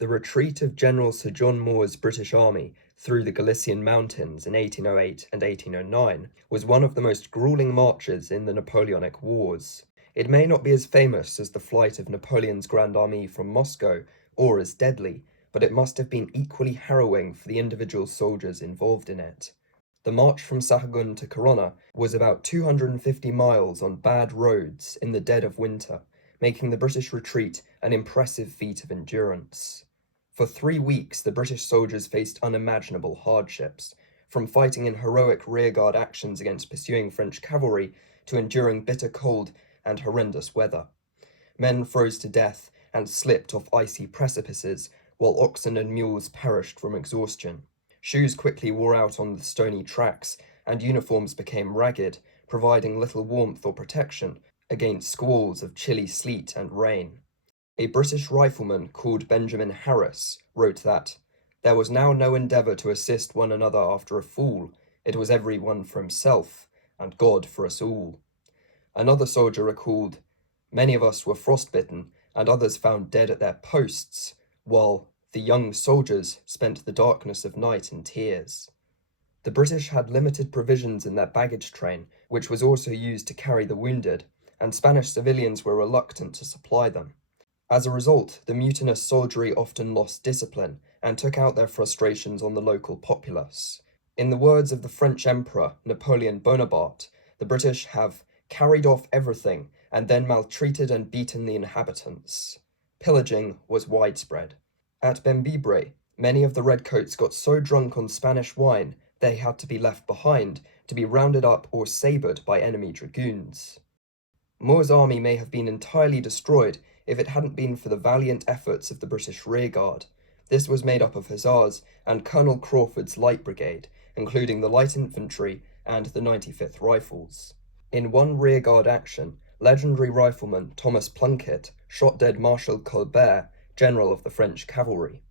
The retreat of General Sir John Moore's British Army through the Galician mountains in 1808 and 1809 was one of the most grueling marches in the Napoleonic Wars. It may not be as famous as the flight of Napoleon's Grand Army from Moscow, or as deadly, but it must have been equally harrowing for the individual soldiers involved in it. The march from Sahagun to Corunna was about 250 miles on bad roads in the dead of winter, making the British retreat an impressive feat of endurance. For 3 weeks, the British soldiers faced unimaginable hardships, from fighting in heroic rearguard actions against pursuing French cavalry to enduring bitter cold and horrendous weather. Men froze to death and slipped off icy precipices, while oxen and mules perished from exhaustion. Shoes quickly wore out on the stony tracks, and uniforms became ragged, providing little warmth or protection against squalls of chilly sleet and rain. A British rifleman called Benjamin Harris wrote that, "There was now no endeavour to assist one another after a fall, it was every one for himself, and God for us all." Another soldier recalled, "Many of us were frostbitten, and others found dead at their posts, while the young soldiers spent the darkness of night in tears." The British had limited provisions in their baggage train, which was also used to carry the wounded, and Spanish civilians were reluctant to supply them. As a result, the mutinous soldiery often lost discipline and took out their frustrations on the local populace. In the words of the French Emperor Napoleon Bonaparte, the British have carried off everything and then maltreated and beaten the inhabitants. Pillaging was widespread. At Bembibre, many of the redcoats got so drunk on Spanish wine they had to be left behind to be rounded up or sabred by enemy dragoons. Moore's army may have been entirely destroyed if it hadn't been for the valiant efforts of the British rearguard. This was made up of hussars and Colonel Crawford's Light Brigade, including the light infantry and the 95th Rifles. In one rearguard action, legendary rifleman Thomas Plunkett shot dead Marshal Colbert, general of the French cavalry.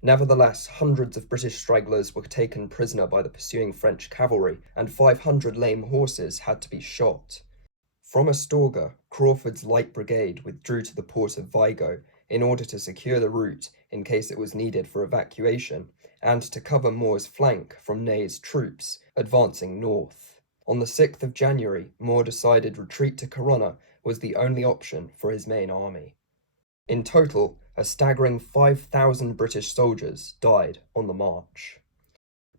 Nevertheless, hundreds of British stragglers were taken prisoner by the pursuing French cavalry, and 500 lame horses had to be shot. From Astorga, Crawford's Light Brigade withdrew to the port of Vigo in order to secure the route in case it was needed for evacuation, and to cover Moore's flank from Ney's troops advancing north. On the 6th of January, Moore decided retreat to Corunna was the only option for his main army. In total, a staggering 5,000 British soldiers died on the march.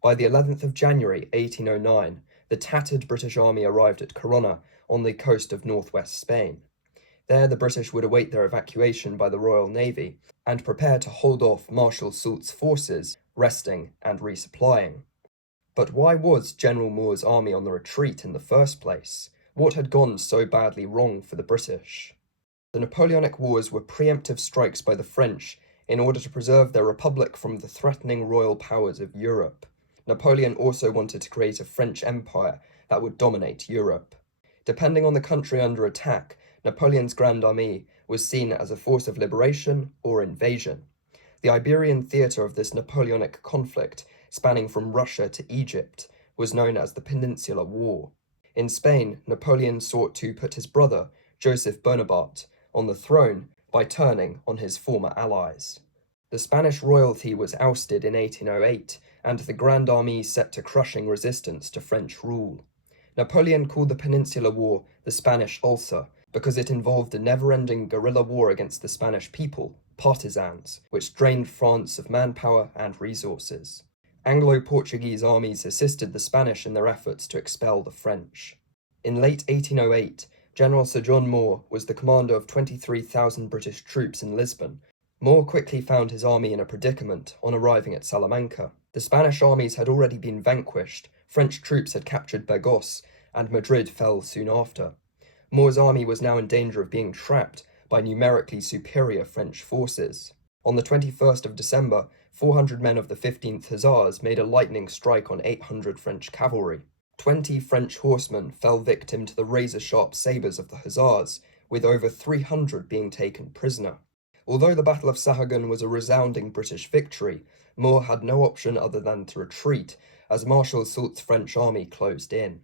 By the 11th of January 1809, the tattered British army arrived at Corunna on the coast of northwest Spain. There the British would await their evacuation by the Royal Navy and prepare to hold off Marshal Soult's forces, resting and resupplying. But why was General Moore's army on the retreat in the first place? What had gone so badly wrong for the British? The Napoleonic Wars were preemptive strikes by the French in order to preserve their republic from the threatening royal powers of Europe. Napoleon also wanted to create a French empire that would dominate Europe. Depending on the country under attack, Napoleon's Grand Army was seen as a force of liberation or invasion. The Iberian theatre of this Napoleonic conflict, spanning from Russia to Egypt, was known as the Peninsular War. In Spain, Napoleon sought to put his brother, Joseph Bonaparte, on the throne by turning on his former allies. The Spanish royalty was ousted in 1808, and the Grand Army set to crushing resistance to French rule. Napoleon called the Peninsular War the Spanish Ulcer because it involved a never-ending guerrilla war against the Spanish people, partisans, which drained France of manpower and resources. Anglo-Portuguese armies assisted the Spanish in their efforts to expel the French. In late 1808, General Sir John Moore was the commander of 23,000 British troops in Lisbon. Moore quickly found his army in a predicament on arriving at Salamanca. The Spanish armies had already been vanquished, French troops had captured Burgos, and Madrid fell soon after. Moore's army was now in danger of being trapped by numerically superior French forces. On the 21st of December, 400 men of the 15th Hussars made a lightning strike on 800 French cavalry. 20 French horsemen fell victim to the razor-sharp sabres of the Hussars, with over 300 being taken prisoner. Although the Battle of Sahagun was a resounding British victory, Moore had no option other than to retreat, as Marshal Soult's French army closed in.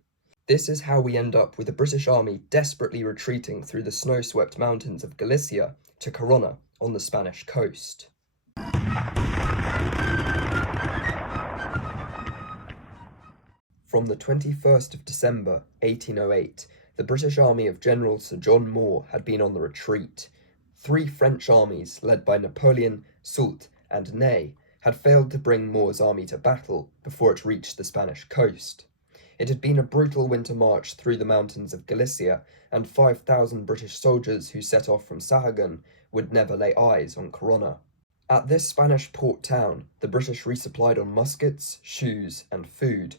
This is how we end up with the British army desperately retreating through the snow-swept mountains of Galicia to Corunna on the Spanish coast. From the 21st of December 1808, the British army of General Sir John Moore had been on the retreat. 3 French armies, led by Napoleon, Soult, and Ney, had failed to bring Moore's army to battle before it reached the Spanish coast. It had been a brutal winter march through the mountains of Galicia, and 5,000 British soldiers who set off from Sahagun would never lay eyes on Corunna. At this Spanish port town, the British resupplied on muskets, shoes, and food.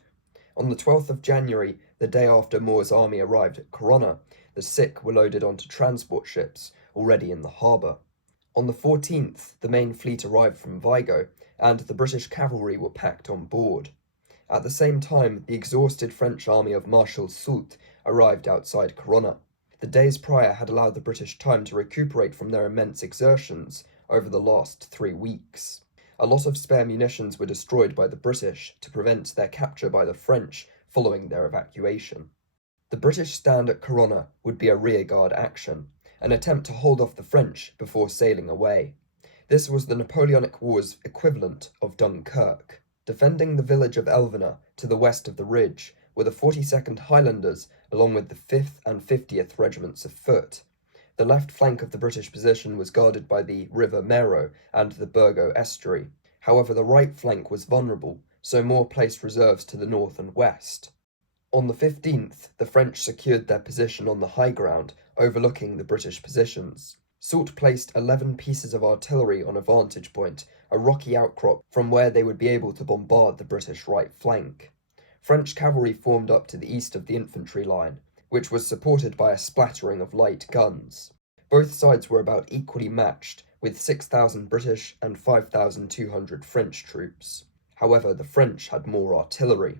On the 12th of January, the day after Moore's army arrived at Corunna, the sick were loaded onto transport ships already in the harbour. On the 14th, the main fleet arrived from Vigo, and the British cavalry were packed on board. At the same time, the exhausted French army of Marshal Soult arrived outside Corunna. The days prior had allowed the British time to recuperate from their immense exertions over the last 3 weeks. A lot of spare munitions were destroyed by the British to prevent their capture by the French following their evacuation. The British stand at Corunna would be a rearguard action, an attempt to hold off the French before sailing away. This was the Napoleonic Wars equivalent of Dunkirk. Defending the village of Elvena to the west of the ridge were the 42nd Highlanders along with the 5th and 50th Regiments of Foot. The left flank of the British position was guarded by the River Mero and the Burgo estuary. However, the right flank was vulnerable, so Moore placed reserves to the north and west. On the 15th, the French secured their position on the high ground, overlooking the British positions. Soult placed 11 pieces of artillery on a vantage point, a rocky outcrop from where they would be able to bombard the British right flank. French cavalry formed up to the east of the infantry line, which was supported by a splattering of light guns. Both sides were about equally matched, with 6,000 British and 5,200 French troops. However, the French had more artillery.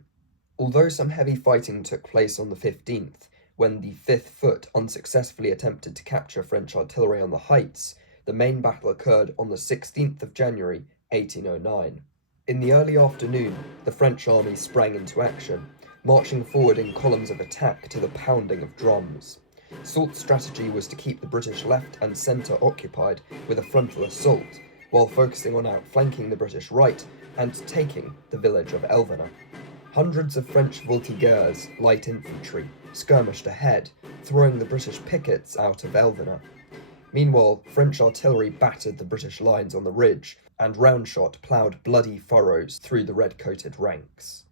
Although some heavy fighting took place on the 15th, when the 5th Foot unsuccessfully attempted to capture French artillery on the heights, the main battle occurred on the 16th of January, 1809. In the early afternoon, the French army sprang into action, marching forward in columns of attack to the pounding of drums. Soult's strategy was to keep the British left and centre occupied with a frontal assault, while focusing on outflanking the British right and taking the village of Elvena. Hundreds of French voltigeurs, light infantry, skirmished ahead, throwing the British pickets out of Elvena. Meanwhile, French artillery battered the British lines on the ridge, and round shot ploughed bloody furrows through the red-coated ranks.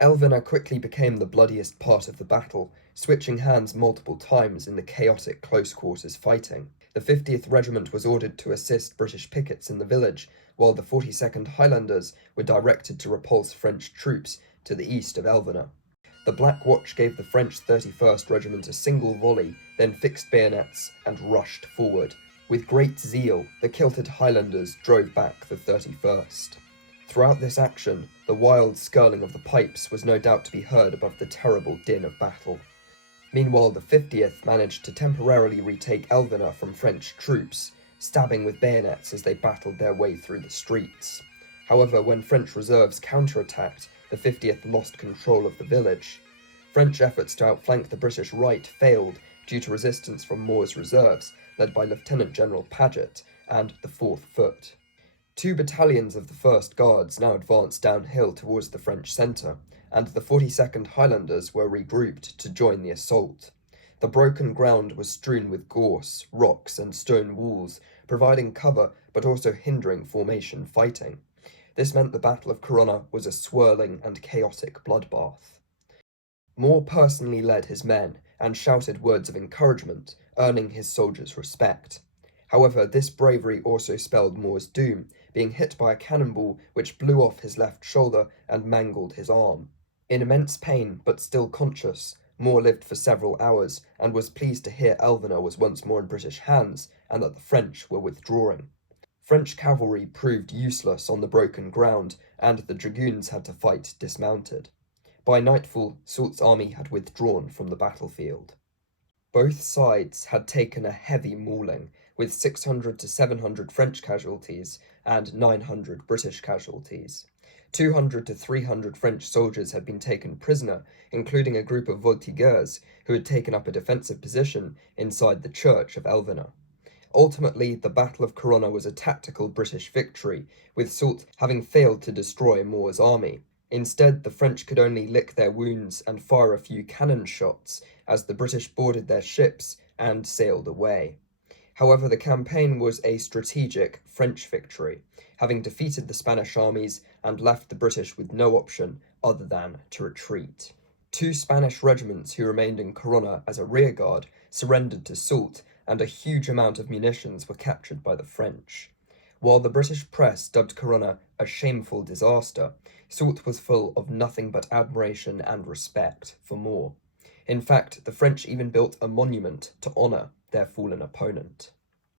Elvena quickly became the bloodiest part of the battle, switching hands multiple times in the chaotic close-quarters fighting. The 50th Regiment was ordered to assist British pickets in the village, while the 42nd Highlanders were directed to repulse French troops to the east of Elvena. The Black Watch gave the French 31st Regiment a single volley, then fixed bayonets and rushed forward. With great zeal, the kilted Highlanders drove back the 31st. Throughout this action, the wild skirling of the pipes was no doubt to be heard above the terrible din of battle. Meanwhile, the 50th managed to temporarily retake Elvena from French troops, stabbing with bayonets as they battled their way through the streets. However, when French reserves counterattacked, the 50th lost control of the village. French efforts to outflank the British right failed due to resistance from Moore's reserves, led by Lieutenant General Paget and the 4th Foot. 2 battalions of the 1st Guards now advanced downhill towards the French centre, and the 42nd Highlanders were regrouped to join the assault. The broken ground was strewn with gorse, rocks, and stone walls, providing cover but also hindering formation fighting. This meant the Battle of Corunna was a swirling and chaotic bloodbath. Moore personally led his men and shouted words of encouragement, earning his soldiers' respect. However, this bravery also spelled Moore's doom, being hit by a cannonball which blew off his left shoulder and mangled his arm. In immense pain, but still conscious, Moore lived for several hours and was pleased to hear Elvena was once more in British hands and that the French were withdrawing. French cavalry proved useless on the broken ground, and the dragoons had to fight dismounted. By nightfall, Soult's army had withdrawn from the battlefield. Both sides had taken a heavy mauling, with 600 to 700 French casualties and 900 British casualties. 200 to 300 French soldiers had been taken prisoner, including a group of voltigeurs who had taken up a defensive position inside the church of Elvena. Ultimately, the Battle of Corunna was a tactical British victory, with Soult having failed to destroy Moore's army. Instead, the French could only lick their wounds and fire a few cannon shots as the British boarded their ships and sailed away. However, the campaign was a strategic French victory, having defeated the Spanish armies and left the British with no option other than to retreat. 2 Spanish regiments who remained in Corunna as a rearguard surrendered to Soult, and a huge amount of munitions were captured by the French. While the British press dubbed Corunna a shameful disaster, Soult was full of nothing but admiration and respect for Moore. In fact, the French even built a monument to honour their fallen opponent.